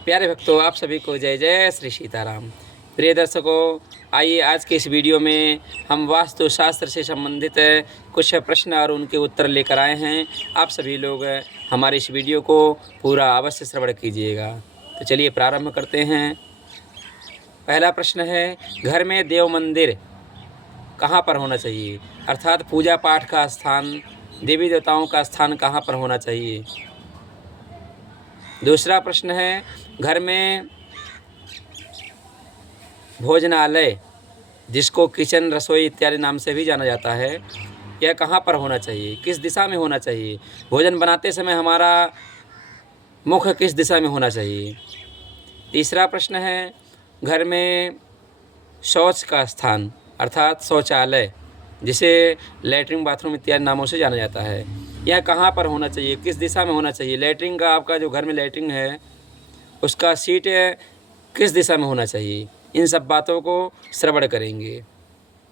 प्यारे भक्तों, आप सभी को जय जय श्री सीताराम। प्रिय दर्शकों, आइए आज के इस वीडियो में हम वास्तु शास्त्र से संबंधित कुछ प्रश्न और उनके उत्तर लेकर आए हैं। आप सभी लोग हमारे इस वीडियो को पूरा अवश्य श्रवण कीजिएगा। तो चलिए प्रारंभ करते हैं। पहला प्रश्न है, घर में देव मंदिर कहाँ पर होना चाहिए? अर्थात पूजा पाठ का स्थान, देवी देवताओं का स्थान कहाँ पर होना चाहिए? दूसरा प्रश्न है, घर में भोजनालय, जिसको किचन, रसोई इत्यादि नाम से भी जाना जाता है, यह कहाँ पर होना चाहिए? किस दिशा में होना चाहिए? भोजन बनाते समय हमारा मुख किस दिशा में होना चाहिए? तीसरा प्रश्न है, घर में शौच का स्थान अर्थात शौचालय, जिसे लैट्रिन बाथरूम इत्यादि नामों से जाना जाता है, यह कहाँ पर होना चाहिए? किस दिशा में होना चाहिए? लैट्रिन का, आपका जो घर में लैट्रिन है उसका सीट किस दिशा में होना चाहिए? इन सब बातों को श्रवण करेंगे।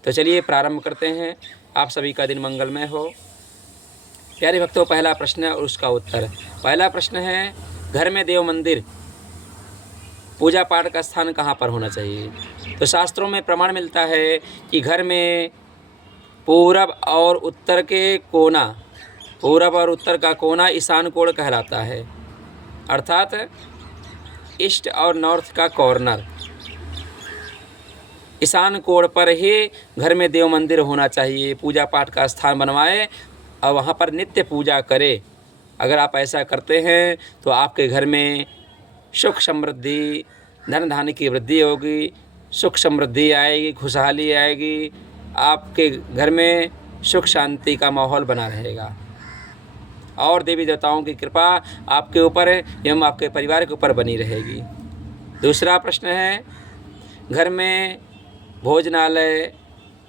तो चलिए प्रारंभ करते हैं। आप सभी का दिन मंगलमय हो। प्यारे भक्तों, पहला प्रश्न और उसका उत्तर। पहला प्रश्न है, घर में देव मंदिर, पूजा पाठ का स्थान कहाँ पर होना चाहिए? तो शास्त्रों में प्रमाण मिलता है कि घर में पूरब और उत्तर के कोना, पूरब और उत्तर का कोना ईशान कोण कहलाता है, अर्थात ईस्ट और नॉर्थ का कॉर्नर। ईशान कोण पर ही घर में देव मंदिर होना चाहिए, पूजा पाठ का स्थान बनवाए और वहाँ पर नित्य पूजा करे। अगर आप ऐसा करते हैं तो आपके घर में सुख समृद्धि, धन धान्य की वृद्धि होगी, सुख समृद्धि आएगी, खुशहाली आएगी, आपके घर में सुख शांति का माहौल बना रहेगा और देवी देवताओं की कृपा आपके ऊपर एवं आपके परिवार के ऊपर बनी रहेगी। दूसरा प्रश्न है, घर में भोजनालय,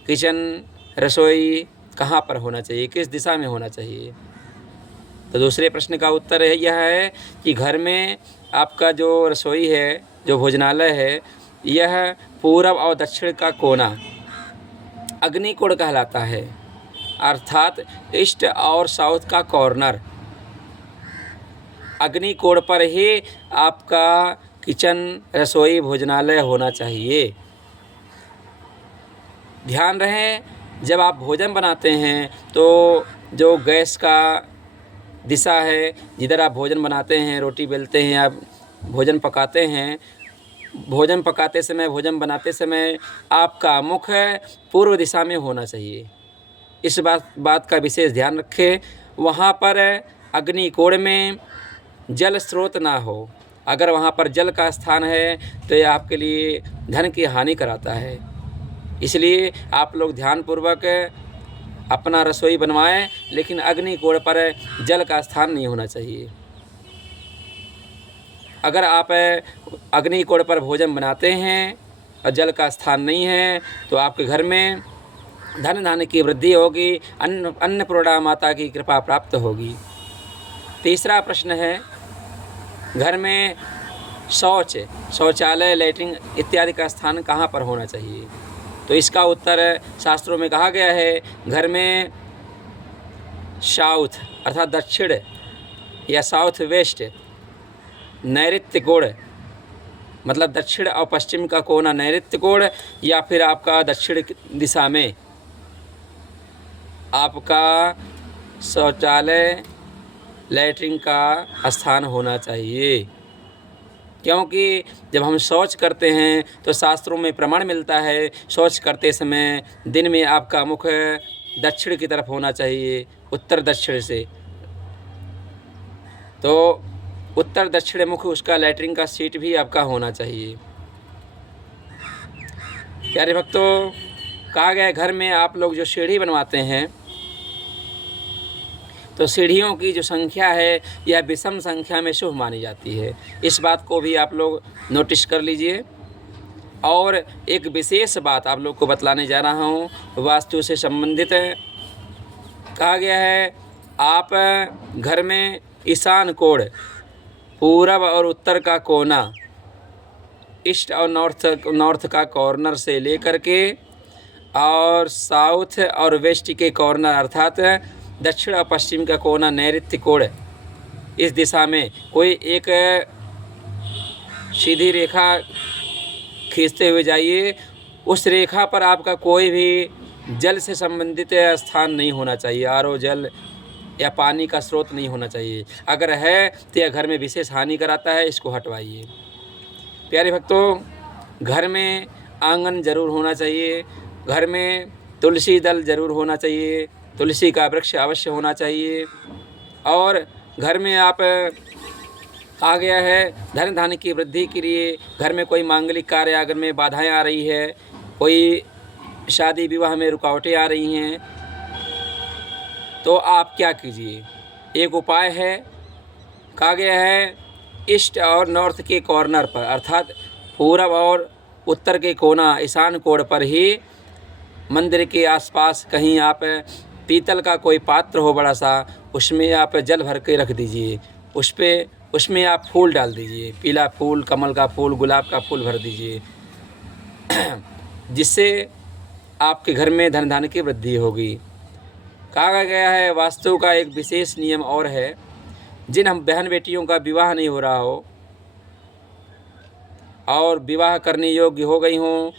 किचन, रसोई कहाँ पर होना चाहिए? किस दिशा में होना चाहिए? तो दूसरे प्रश्न का उत्तर यह है कि घर में आपका जो रसोई है, जो भोजनालय है, यह पूरब और दक्षिण का कोना अग्निकोण कहलाता है, अर्थात ईस्ट और साउथ का कॉर्नर। अग्निकोण पर ही आपका किचन, रसोई, भोजनालय होना चाहिए। ध्यान रहे, जब आप भोजन बनाते हैं तो जो गैस का दिशा है, जिधर आप भोजन बनाते हैं, रोटी बेलते हैं, आप भोजन पकाते हैं, भोजन पकाते समय, भोजन बनाते समय आपका मुख पूर्व दिशा में होना चाहिए। इस बात का विशेष ध्यान रखें। वहाँ पर अग्निकोण में जल स्रोत ना हो। अगर वहाँ पर जल का स्थान है तो यह आपके लिए धन की हानि कराता है। इसलिए आप लोग ध्यानपूर्वक अपना रसोई बनवाएं, लेकिन अग्निकोण पर जल का स्थान नहीं होना चाहिए। अगर आप अग्निकोण पर भोजन बनाते हैं और जल का स्थान नहीं है तो आपके घर में धन धान्य की वृद्धि होगी, अन्नपूर्णा माता की कृपा प्राप्त होगी। तीसरा प्रश्न है, घर में शौचालय, लैट्रिन इत्यादि का स्थान कहाँ पर होना चाहिए? तो इसका उत्तर शास्त्रों में कहा गया है, घर में साउथ अर्थात दक्षिण या साउथ वेस्ट, नैऋत्य कोण, मतलब दक्षिण और पश्चिम का कोना नैऋत्य कोण, या फिर आपका दक्षिण दिशा में आपका शौचालय, लैट्रिन का स्थान होना चाहिए। क्योंकि जब हम शौच करते हैं तो शास्त्रों में प्रमाण मिलता है, शौच करते समय दिन में आपका मुख दक्षिण की तरफ होना चाहिए, उत्तर दक्षिण से। तो उत्तर दक्षिण मुख उसका लैट्रिन का सीट भी आपका होना चाहिए। प्यारे भक्तों, कहा गया है, घर में आप लोग जो सीढ़ी बनवाते हैं तो सीढ़ियों की जो संख्या है यह विषम संख्या में शुभ मानी जाती है। इस बात को भी आप लोग नोटिस कर लीजिए। और एक विशेष बात आप लोग को बतलाने जा रहा हूँ, वास्तु से संबंधित है। कहा गया है, आप घर में ईशान कोण, पूरब और उत्तर का कोना, ईस्ट और नॉर्थ का कॉर्नर से लेकर के और साउथ और वेस्ट के कॉर्नर अर्थात दक्षिण और पश्चिम का कोना, नैऋत्य कोण, इस दिशा में कोई एक सीधी रेखा खींचते हुए जाइए। उस रेखा पर आपका कोई भी जल से संबंधित स्थान नहीं होना चाहिए, आरओ जल या पानी का स्रोत नहीं होना चाहिए। अगर है तो यह घर में विशेष हानि कराता है, इसको हटवाइए। प्यारे भक्तों, घर में आंगन ज़रूर होना चाहिए, घर में तुलसी दल ज़रूर होना चाहिए, तुलसी का वृक्ष अवश्य होना चाहिए। और घर में आप आ गया है धन धान्य की वृद्धि के लिए, घर में कोई मांगलिक कार्य अगर में बाधाएं आ रही है, कोई शादी विवाह में रुकावटें आ रही हैं, तो आप क्या कीजिए। एक उपाय है, कहा गया है ईस्ट और नॉर्थ के कॉर्नर पर, अर्थात पूरब और उत्तर के कोना ईशान कोण पर ही मंदिर के आसपास कहीं आप पीतल का कोई पात्र हो बड़ा सा, उसमें आप जल भर के रख दीजिए। उसमें आप फूल डाल दीजिए, पीला फूल, कमल का फूल, गुलाब का फूल भर दीजिए, जिससे आपके घर में धन धान्य की वृद्धि होगी। कहा गया है वास्तु का एक विशेष नियम और है, जिन हम बहन बेटियों का विवाह नहीं हो रहा हो और विवाह करने योग्य हो गई हों,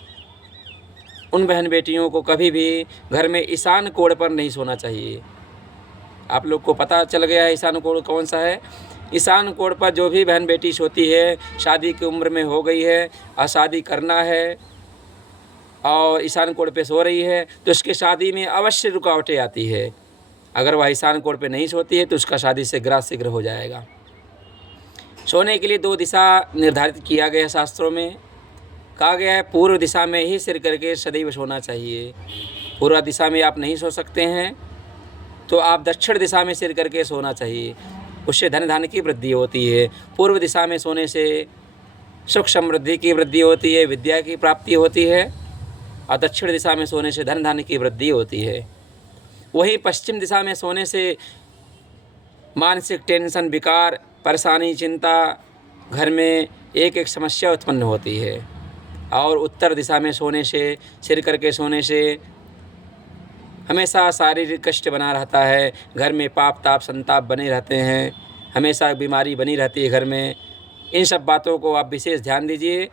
उन बहन बेटियों को कभी भी घर में ईशान कोण पर नहीं सोना चाहिए। आप लोग को पता चल गया है ईशान कोण कौन सा है। ईशान कोण पर जो भी बहन बेटी सोती है, शादी की उम्र में हो गई है और शादी करना है और ईशान कोण पे सो रही है, तो उसके शादी में अवश्य रुकावटें आती है। अगर वह ईशान कोण पे नहीं सोती है तो उसका शादी शीघ्र हो जाएगा। सोने के लिए 2 दिशा निर्धारित किया गया है शास्त्रों में। कहा गया है पूर्व दिशा में ही सिर करके सदैव सोना चाहिए। पूर्व दिशा में आप नहीं सो सकते हैं तो आप दक्षिण दिशा में सिर करके सोना चाहिए, उससे धन धान्य की वृद्धि होती है। पूर्व दिशा में सोने से सुख समृद्धि की वृद्धि होती है, विद्या की प्राप्ति होती है, और दक्षिण दिशा में सोने से धन धान्य की वृद्धि होती है। वहीं पश्चिम दिशा में सोने से मानसिक टेंशन, विकार, परेशानी, चिंता, घर में एक समस्या उत्पन्न होती है। और उत्तर दिशा में सोने से, सिर करके सोने से हमेशा शारीरिक कष्ट बना रहता है, घर में पाप ताप संताप बने रहते हैं, हमेशा बीमारी बनी रहती है घर में। इन सब बातों को आप विशेष ध्यान दीजिए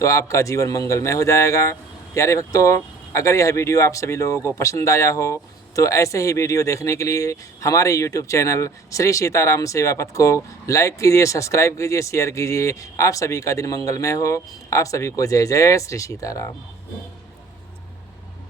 तो आपका जीवन मंगलमय हो जाएगा। प्यारे भक्तों, अगर यह वीडियो आप सभी लोगों को पसंद आया हो तो ऐसे ही वीडियो देखने के लिए हमारे YouTube चैनल श्री सीताराम सेवा पथ को लाइक कीजिए, सब्सक्राइब कीजिए, शेयर कीजिए। आप सभी का दिन मंगलमय हो। आप सभी को जय जय श्री सीताराम।